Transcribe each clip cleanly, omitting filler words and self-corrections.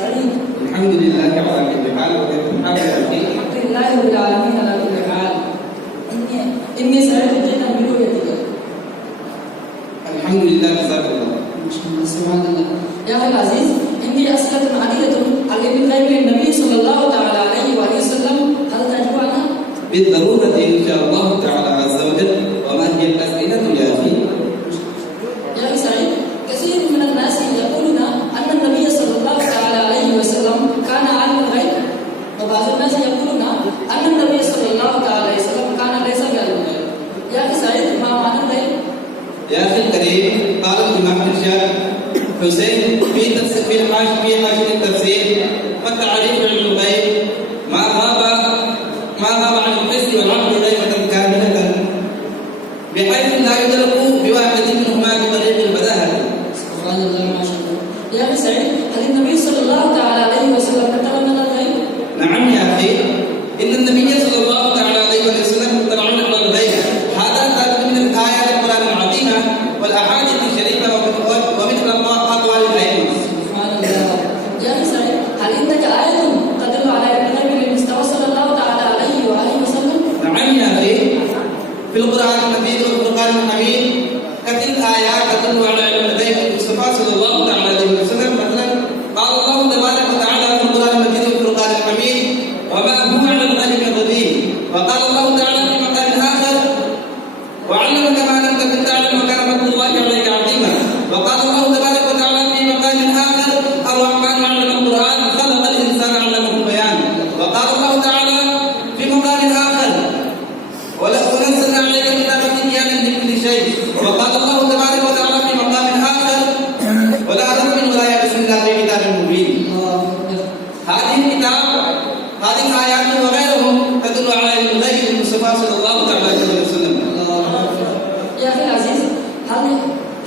سعيد؟ الحمد لله على كل حال وكيف حالك يا أخي؟ الحمد لله رب العالمين على كل حال. إني سعيد جدا برؤيتك. الحمد لله جزاك الله. سبحان الله. يا أخي العزيز، عندي أسئلة عديدة عن الغيب للنبي صلى الله تعالى عليه وآله وسلم، هل تجيب عنها؟ بالضرورة إن شاء الله تعالى عز وجل. وما هي الأسئلة يا أخي؟ يا أخي سعيد، كثير من الناس يقولون أن النبي صلى الله تعالى عليه وسلم كان عالم الغيب، وبعض الناس يقولون أن النبي صلى الله تعالى عليه وسلم كان ليس بعالم الغيب. يا أخي سعيد، ما معنى الغيب؟ يا أخي الكريم، قال الإمام الشيخ حسين في حاشية التفسير: فالتعريف علم الغيب ما غاب عن الحس والعقل غيبة كاملة بحيث لا يدرك بواحد منهما بطريق البداهة. سبحان الله ما شاء الله. يا أخي سعيد، هل النبي صلى الله تعالى عليه وسلم كتب لنا الغيب؟ نعم يا أخي، إن النبي صلى الله تعالى عليه وسلم اطلع على الغيب. هذا ثابت من الآيات القرآن العظيمة والأحاديث الشريفة ومثل أقوال الأئمة. سبحان الله. يا أخي سعيد، هل عندك آية تدل على الغيب للمصطفى صلى الله تعالى عليه وآله وسلم؟ نعم يا أخي، في القرآن المجيد والفرقان الحميد كثير آيات تدل على علم الغيب للمصطفى صلى الله تعالى عليه وسلم. مثلا قال الله تبارك وتعالى في القرآن المجيد والفرقان الحميد: وما هو على الغيب بضنين. وقال الله تعالى في مكان آخر: وعلمك ما لم تكن تعلم وكان فضل الله عليك عظيما. وقال الله تبارك وتعالى في مكان آخر: الرحمن علم القرآن خلق الإنسان علمه البيان. وقال الله تعالى في مكان آخر: ونزلنا عليك الكتاب تبيانا لكل شيء. وقال الله تبارك وتعالى في مقام آخر: ولا رطب ولا يابس إلا في كتاب مبين. هذه الآيات وغيرهم تدل على علم الغيب للمصطفى صلى الله عليه وسلم. يا أخي العزيز،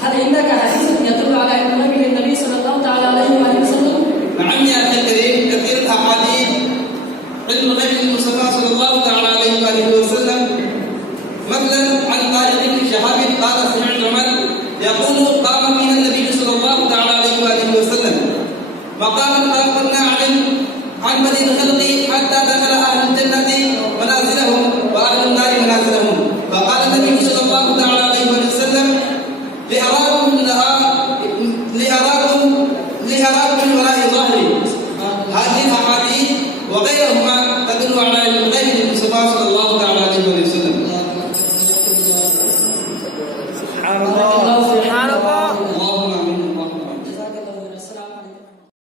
هل عندك حديث يدل على علم الغيب للنبي صلى الله تعالى عليه وآله وسلم؟ نعم يا أخي الكريم، كثير الأحاديث علم الغيب للمصطفى صلى الله تعالى عليه وآله وسلم. مثلا عن طارق بن شهاب قال: سمعت عمر يقول: قام فينا النبي صلى الله تعالى عليه وآله وسلم مقاما ما كنا عن بني الخلق حتى دخل أهل الجنة منازلهم وأهل النار منازلهم. فقال النبي صلى الله تعالى عليه وسلم: لأراكم من وراء ظهري. هذه الأحاديث وغيرهما